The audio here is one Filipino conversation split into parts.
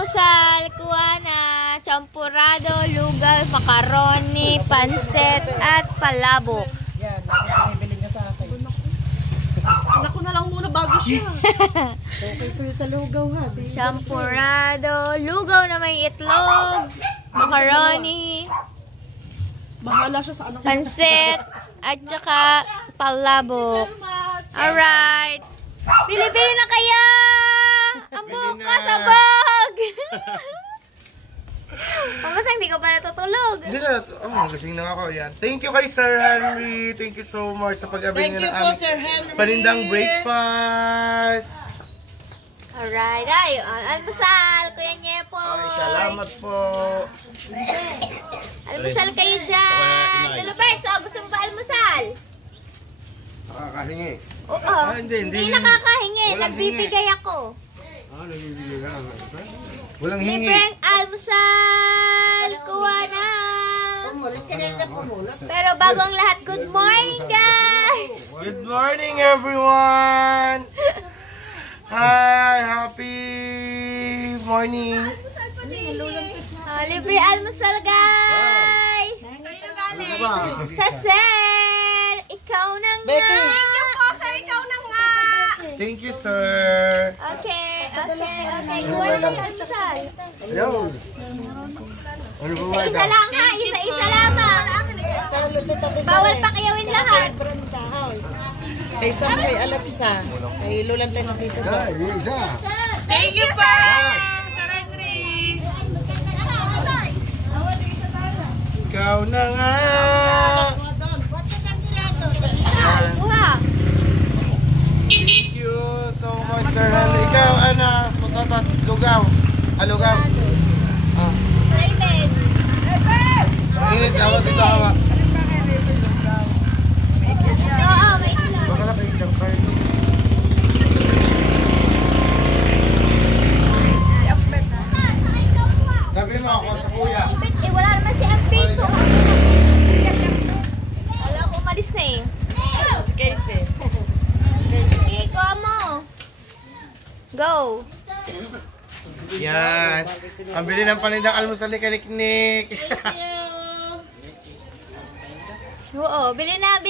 almusal, kuha na champurado, lugaw, macaroni, pansit, at palabok. Yan, pinibili niya sa akin. Anak ko na lang muna bago siya. Okay po sa lugaw ha. Champurado, lugaw na may itlog, macaroni, bahala siya sa anak ko. pansit, at saka palabok. Alright. Bili-bili na kaya! Ang bukas, abog! Kasi hindi ko pa natutulog. Hindi na. Nagasing na ako. Yan. Thank you kay Sir Henry. Thank you so much sa pag-abing Thank you po, Sir Henry. Panindang breakfast. Alright. Ay, almusal, Kuya Nyepo. Ay, salamat po. Almusal kayo dyan. Lulubert, so gusto mo ba almusal? Nakakahingi. Oo. Hindi nakakahingi. Nagbibigay ako. Nagbibigay ka. Walang hingi. Libreng almusal. Kuha na. Pero bago ang lahat, good morning guys! Good morning everyone! Hi! Happy morning! Libre almusal guys! Sa Sir! Ikaw na nga! Thank you po sir! Ikaw na nga! Thank you sir! Okay. Kuha na yung almusal. Ayun! Ano ba ba? Isa-isa lang ha! Isa-isa lamang! Bawal pakiyawin lahat! Kay Sam, kay Alexa, kay Lulan tayo sa tito. Thank you sir! Ikaw na nga! Kuha! Thank you so much Sir Henry. Ikaw, putotot, lugaw. Lugaw. Raven! Ang init ako dito hawa. Oo, may itlog. Baka na kayo dyan, Carlos. Sabi mo ako sa kuya. Wala naman si Amping ko. Alam ko, umalis na eh. Si Casey. Sige, kuha mo. Go. Yan. Ang bili ng panindang almusal ni Kaniknik. Oo, bili na.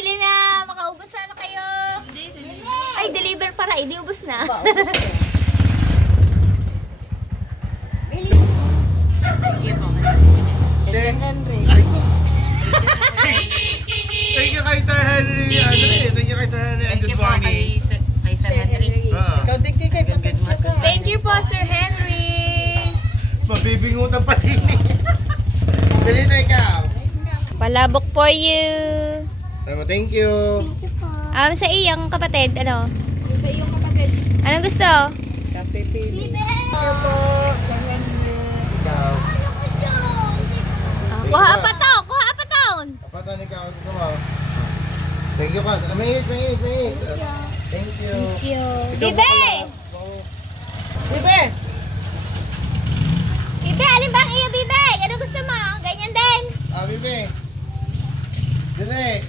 Makaubos na kayo. Ay, deliver pala. Hindi ubos na. Sir Henry. Thank you kay Sir Henry. Thank you kay Sir Henry and good morning. Kay Sir Henry. Ikaw din kay Thank you po, Sir Henry. Mabibingutan pa rin. Salita ikaw. Palabok for you. Thank you. Sa iyong kapatid, ano? Sa iyong kapatid. Anong gusto? Kape pili. Ikaw. Kuha pa taon. Kapatan ikaw. Gusto mo? Thank you ka. Mainit. Thank you. Thank you. Bibe! Bibe! Bibe, alin ba ang iyo, Bibe? Ano gusto mo? Ganyan din. Bibi. Dili.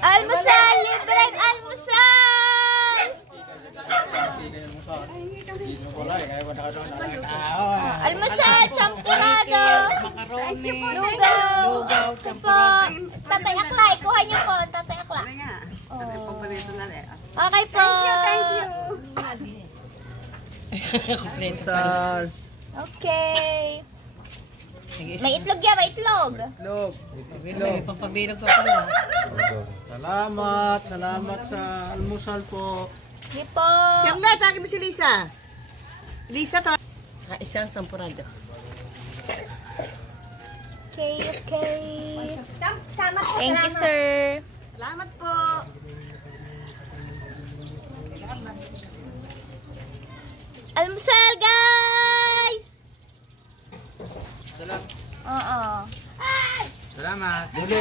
Almusal! Libreng almusal! Almusal! Champurado! Macaroni. Lugaw! Po! Tatay Aklay! Kuha niyo po! Tatay Aklay! Okay po! Thank you! Okay! May itlog yan! May itlog! Pampabilog pa pala. Salamat sa almusal po. Hindi po! Charlotte, tawagin mo si Lisa. Lisa to. Isang sampurado. Okay. Thank you, sir. Salamat po. Almusal, guys! Oo. Salamat. Dulo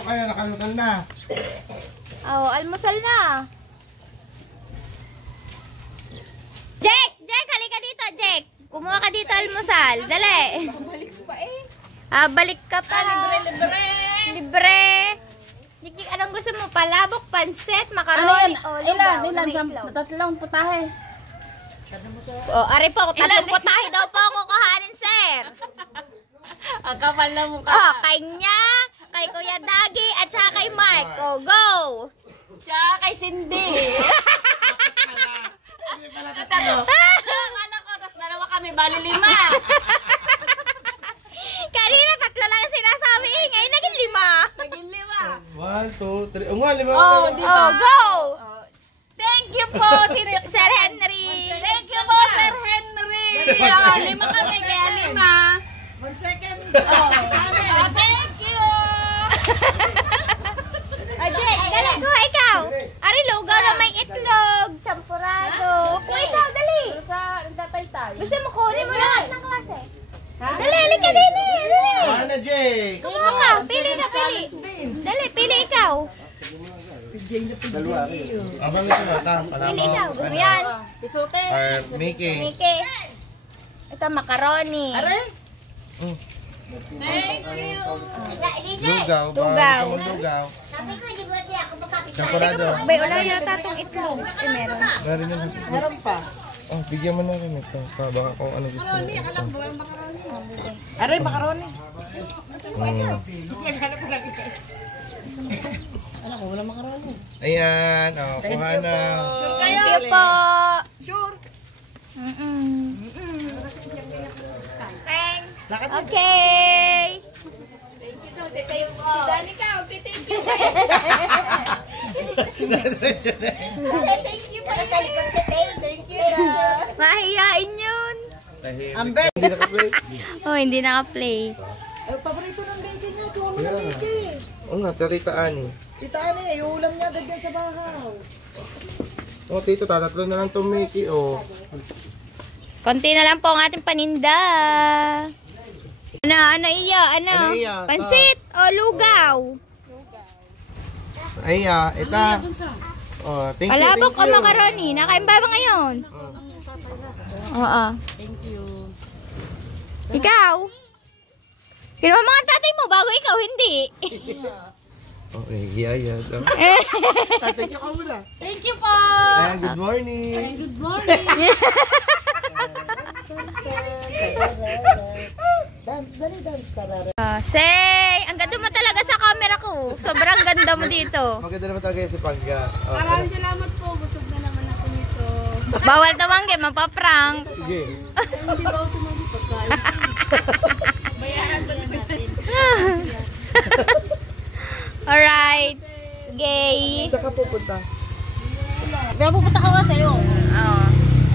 kayo. Nakalusal na. Almusal na. Jack, halika dito, Jack. Kumuha ka dito almusal. Dali. Balik pa eh. Balik ka pa. Libre. Jik, anong gusto mo? Palabok, pansit, macaroni, o lugaw? Ilan? Tatlong putahe. Oh, ari po, tatlong putahe daw po ako kuhanin, sir. Ang kapal na mukha. Oh, kay niya, kay Kuya Dagi, at saka kay Mark. Oh, go! Tsaka kay Cindy. Hindi pala Ang tatlo. anak ko, tapos dalawa kami, bali 5. Kanina tatlo lang ang sinasabi, ngayon naging 5. Naging 1, 2, 5. 3. Oh, nga, 5. Oh, di ba? Oh, go! Thank you po, Sir Henry. Thank you po, Sir Henry. 5 kami, kaya 5. 1 second. Oh, thank you. Ajay, dali, kuha ikaw. Ari, lugaw na may itlog. Champurado. Kuha ikaw, dali. Sa tatay-tay. Gusto mo kunin mo lahat ng klase? Dali, halika din eh. Dali. Ano, Jake? Kumuha ka, pili ka, pili. Dali, pili ikaw. Dalawa. Abang ito na, ta. Pili ikaw. Ayan. Pisute. Mickey. Miki. Ito, macaroni. Thank you. Lugaw. Lugaw. Lugaw. Champurado. Bay, wala yata itong itlog. Eh, meron. Meron yan. Meron pa. Oh, bigyan mo na rin ito. Baka kung ano gusto mo. Aray, macaroni. Alam ko, wala macaroni. Ayan. Oh, kuha na. Thank you po. Sure. Okay. Si Danica, thank you. Thank you po. Thank you. Mahihain yun. Ambet. Hindi naka-play. Oh, hindi naka-play. Ay, paborito ng bacon niya. Tuwa mo ng bacon. Oo nga, Tita Ani. Tita Ani, iulam niya agad yan sa bahaw. Oh, Tito, tatatlo na lang itong Mickey. Oh. Konti na lang po ang ating paninda. Ano iya? Ano iya? Pansit o lugaw? Ay, ito. Oh, thank you, Palabok thank o you. macaroni? Nakain ba ngayon? Oo. Thank you. Ikaw? Kinuha mo ang tatay mo bago ikaw, hindi. Okay, yeah. Thank you ka muna. Thank you po. Ayan, good morning. Good morning. Dance, dali, dance. Tarara. Say, ang ganda mo talaga sa camera ko. Sobrang ganda mo dito. Maganda naman talaga yan si Pangga. Oh, Maraming salamat po. Busog na naman ako nito. Bawal tawangge, mapaprank. sige. Hindi ba ako tumagi pagkain? Bayaran ba natin? Alright. Gay. Saan ka pupunta? Kaya pupunta ka nga sa'yo. Oh.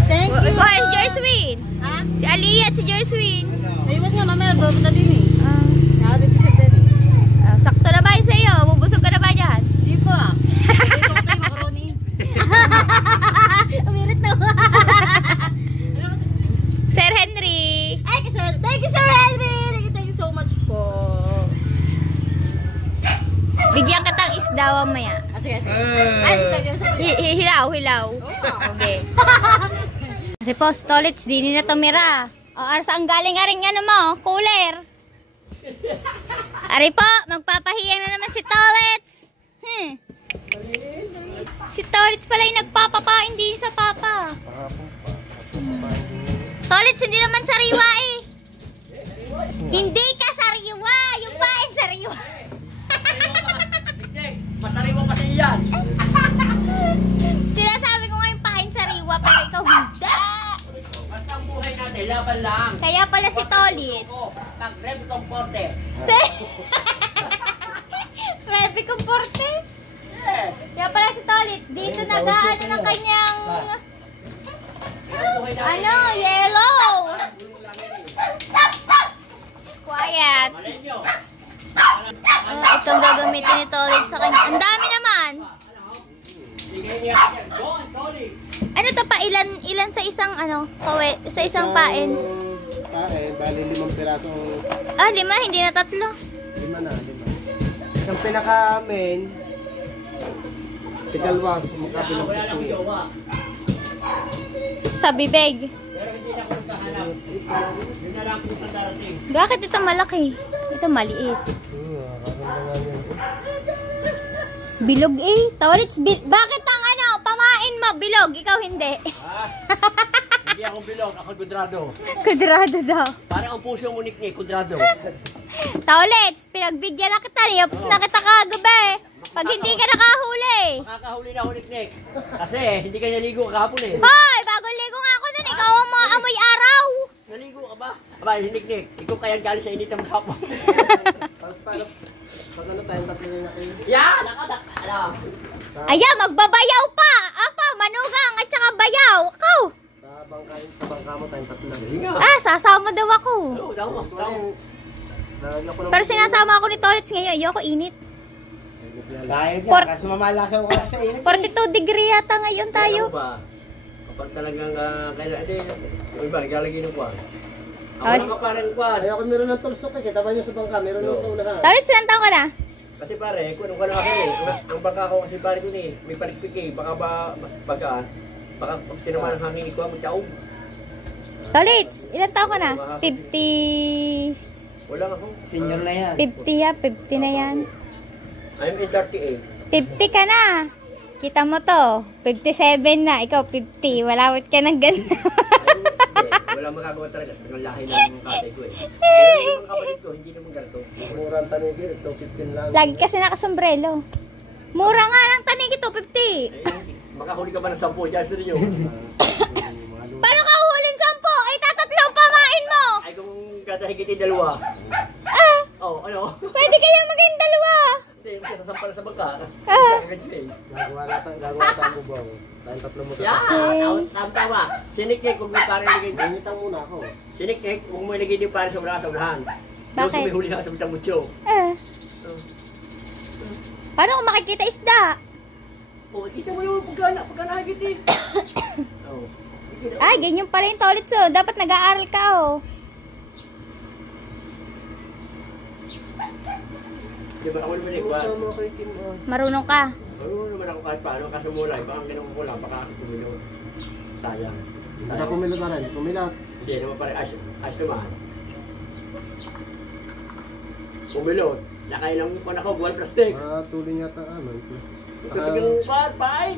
Thank you. Go ahead, Jerswin. Ha? Si Aliyah at si Jerswin. Ayun nga, mamaya pupunta din eh. Ah. Nakadit siya din eh. Sakto na ba yun sa'yo? Bubusog ka na ba dyan? Di pa. Ito ko tayo macaroni. Umirit na ba? Sir Henry. Ay, kasi, thank you, Sir Henry. Thank you so much po. Bigyan kitang isda mamaya. Sige, sige. Ay, thank you, sir. Hilaw. Okay. Repos, tolits, di na tumira. O, saan galing aring ano mo? Cooler. Ari po, magpapahiyang na naman si Tolits. Si Tolits pala yung nagpapapain din sa papa. Tolits, hindi naman sariwa eh. Hindi ka sariwa. Yung pain sariwa. Masariwa kasi yan. Sinasabi ko nga yung pain sariwa, pero ikaw hindi. Basta ang buhay natin, laban lang. Kaya pala si Tolits. Nag-rev comforte. Revi Comporte. Yes. Kaya pala si Tolits, dito nag-ano ng kanyang yellow. Quiet. Malenyo. Ito ang gagamitin ni Tolits sa kanya. Ang dami naman. Bigay niya kasi. Go, Tolly. Ano to pa? Ilan sa isang sa isang pain? Pain, bali 5 piraso. 5, hindi na 3. 5 na. Isang pinaka-main, tigalwa sa magkabilang Wala lang piso. jowa. Sa bibig. Pero hindi na ako nagkahanap. Yun na lang po sa darating. Bakit ito malaki? Ito maliit. Nakakamdaman yan. Bilog eh. Tolits, bakit ang pamain mo bilog? Ikaw hindi. akong bilog, ako kudrado. Kudrado daw. Parang ang puso mo nick kudrado. Taulits, pinagbigyan na kita. Niyapos na kita kagabi. Pag hindi ka nakahuli. Makakahuli na ako nick. Kasi hindi ka naligo kahapon eh. Hoy, bagong ligo nga ako nun. Ikaw ang mga amoy araw. Naligo ka ba? Aba, nick. Ikaw kaya galing sa init ng hapon. Pag ano tayong tatlo na kayo? Yeah! Alam. Ayan, magbabayaw pa. Apa, manugang at saka bayaw. Ikaw. Sa bangka mo tayong tatlo. Hindi nga. Sasama daw ako. Oo, tama. Pero sinasama ako ni Tolits ngayon. Ayoko init. Dahil Port- kasi mamalasaw ka sa init. 42 degree yata ngayon tayo. Alam mo ba? Kapag talagang kailangan, yung iba, naglalagay ng kwan. Ako Ay. lang ka parang kwan. Ay ako meron ng tulsok eh. Kita ba nyo sa bangka? Meron nyo sa unahan. Tolits, ilang taon ka na? Kasi pare, kung ano ka na akin eh. Ang bangka ko kasi pare ko eh. May palikpik eh. Baka ba, baka pag tinamaan ang hangin ko, magtaog. Tolits, ilang taon ka na? 50... Wala ako. Senior na yan. 50 ya, 50 na yan. I'm in 38. 50 ka na. Kita mo to. 57 na. Ikaw 50. Walawit ka ng ganun. Wala magagawa talaga. Ang lahi ng katay ko eh. Pero yung mga kapatid ko, hindi naman ganito. Murang tanigil. Ito 15 lang. Lagi kasi nakasombrelo. Mura nga ng tanigi to, 50. Eh, makahuli ka ba ng 10? Just rin yun. Paano ka uhulin 10? Ay, tatatlo pamain mo. Ay kung katahigitin dalawa. Ah, Oh, ano? pwede kaya maging dalawa. Hindi, kasi sasampal sa bangka. Ah. Gagawa natin bubong. Tayong tatlo mo Yeah! Tama. Siniknik, huwag mo parang ilagay. Initang muna ako. Siniknik, huwag mo ilagay din parang sa unahan. Bakit? Doon may huli ka sa bitang mutyo. Paano kung makikita isda? Oh, kita mo yung pagkanahigit eh. Oh. Ay, ganyan pala yung Tolits oh. Dapat nag-aaral ka oh. Di ba ako naman eh, ba? Sama kay Kim. Marunong ka. Marunong naman ako kahit paano, kasi mulay, baka ang ginawa ko lang, baka kasi pumilo. Sayang. Baka pumilot na rin. Pumilot. Hindi naman pare, ayos naman. Pumilo. Nakailang ko na ako, buwan plastic. Tuloy yata ano. Kasi yung pain.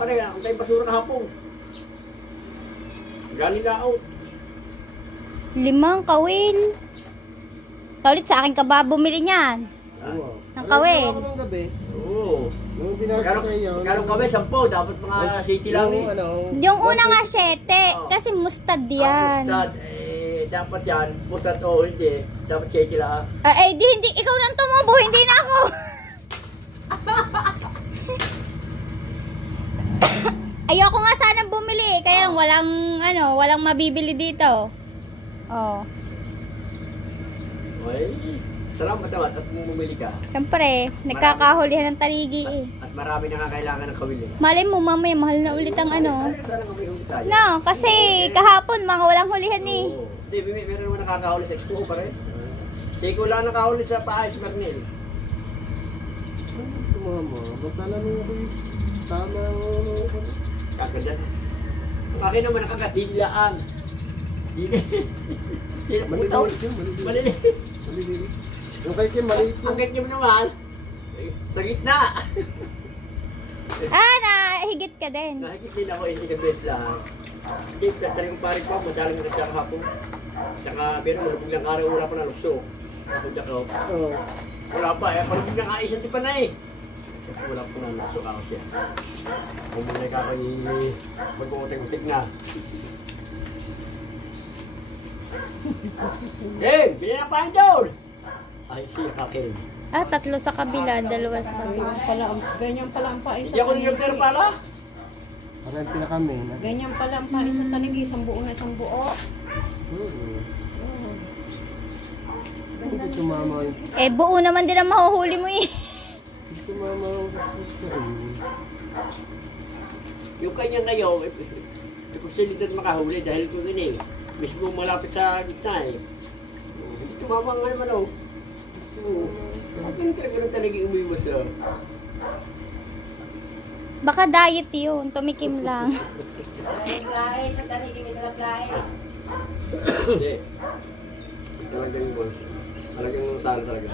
Pare, ang tayo basura kahapon. Galing na out. 5 kawil. Tolits, sa akin ka ba bumili niyan? Ng kawil. Ako ng gabi. Oo. Yung binasa sa iyo. Kano kami, 10, dapat mga city lang eh. Yung una nga 7, kasi mustad yan. Mustad, dapat yan. Mustad o hindi. Dapat city lang. Hindi, ikaw nang tumubo, hindi na ako. Ayoko nga sanang bumili, kaya lang walang mabibili dito. Oh. Ay, salamat naman at bumili ka. Siyempre, nagkakahulihan ng taligi eh. At marami nakakailangan ng kawil eh. Malay mo, mamaya mahal na ulit ang ano. Sana kami huli tayo. No, kasi kahapon mga walang hulihan eh. Oo. Hindi, meron naman nakakahuli sa expo pa rin. Siko lang nakahuli sa paay si Marnel. Tumama. Magtala mo ako yung tama. Kaganda. Ang akin naman nakakadinlaan. Maliit yun. Maliliit. Maliliit. Yung kay Kim, maliit yun. Ang ganyan naman. Sa gitna. Nahigit ka din. Nakikita din ako isang beses lang. Hindi, dali kong parik pa, madalang na siya kahapon. Tsaka, pero malubog ng araw, wala pa na lukso. Ako dyan ako. Wala pa, malubog ng isang tipa na eh. Wala pa na lukso ako siya. Bumulay ka ako mag-uuting-uting na. Hey, bilhin na pahin doon! Ay, siya kakin. 3 sa kabila, 2 sa kabila. Ganyan pala ang pain Hindi sa ako nilagder pala. Parang pinakami. Ganyan pala ang pain sa tanigi. Isang buo na isang buo. Hindi tumama yung... Buo naman din ang mahuhuli mo eh. Hindi tumama yung... Yung kanya ngayon, posibilidad makahuli dahil kung yun eh, mismo malapit sa gitna eh. Hindi tumama nga naman oh. Ang talaga umiwas ah. Baka diet yun, tumikim lang. Hindi. Talagang boss. Talagang sana talaga.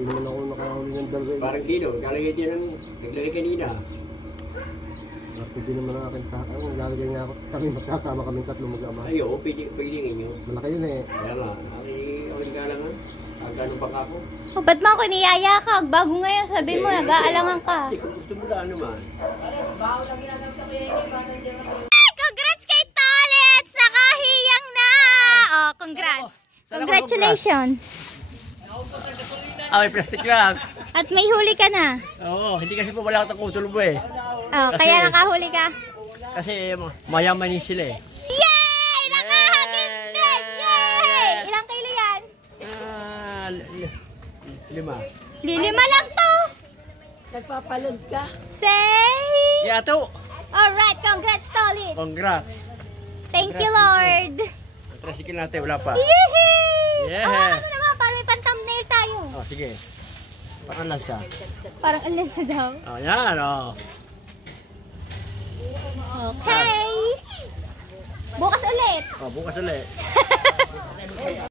Hindi naman ako nakahuli ng dalawa. Parang dino, naglalagay din ng naglagay kanina. Hindi naman ang aking takang. Lalagay nga ako. Kami magsasama kaming tatlo mag-ama. Ay, oo, pwede inyo. Malaki yun eh. Kaya nga, ang galangan. Ganun pa ka po. Oh, ba't mo ako niyayakag? Bago ngayon, sabihin mo, nag-aalangan ka. Hindi, kung gusto mo lang naman. Ay, congrats kay Tolets! Nakahiyang na! Oh, congrats. Congratulations. Ah, may plastic lang. At may huli ka na. Oo, hindi kasi po wala akong tutulog eh. Oh, kaya nakahuli ka. Kasi mayaman din sila eh. Yay! Nakahagip din! Yay! Ilang kilo yan? 5. Lilima lang to. Nagpapalod ka. Say! Yeah, to. Alright, congrats Tolets. Congrats. Thank you, Lord. Ang tricycle natin, wala pa. Yehey! Yeah. Hawakan mo naman para may pan-thumbnail tayo. Oh, sige. Parang lang siya. Parang ano sa daw. Oh, yan, oh. Okay. Bukas ulit. Oh, bukas ulit.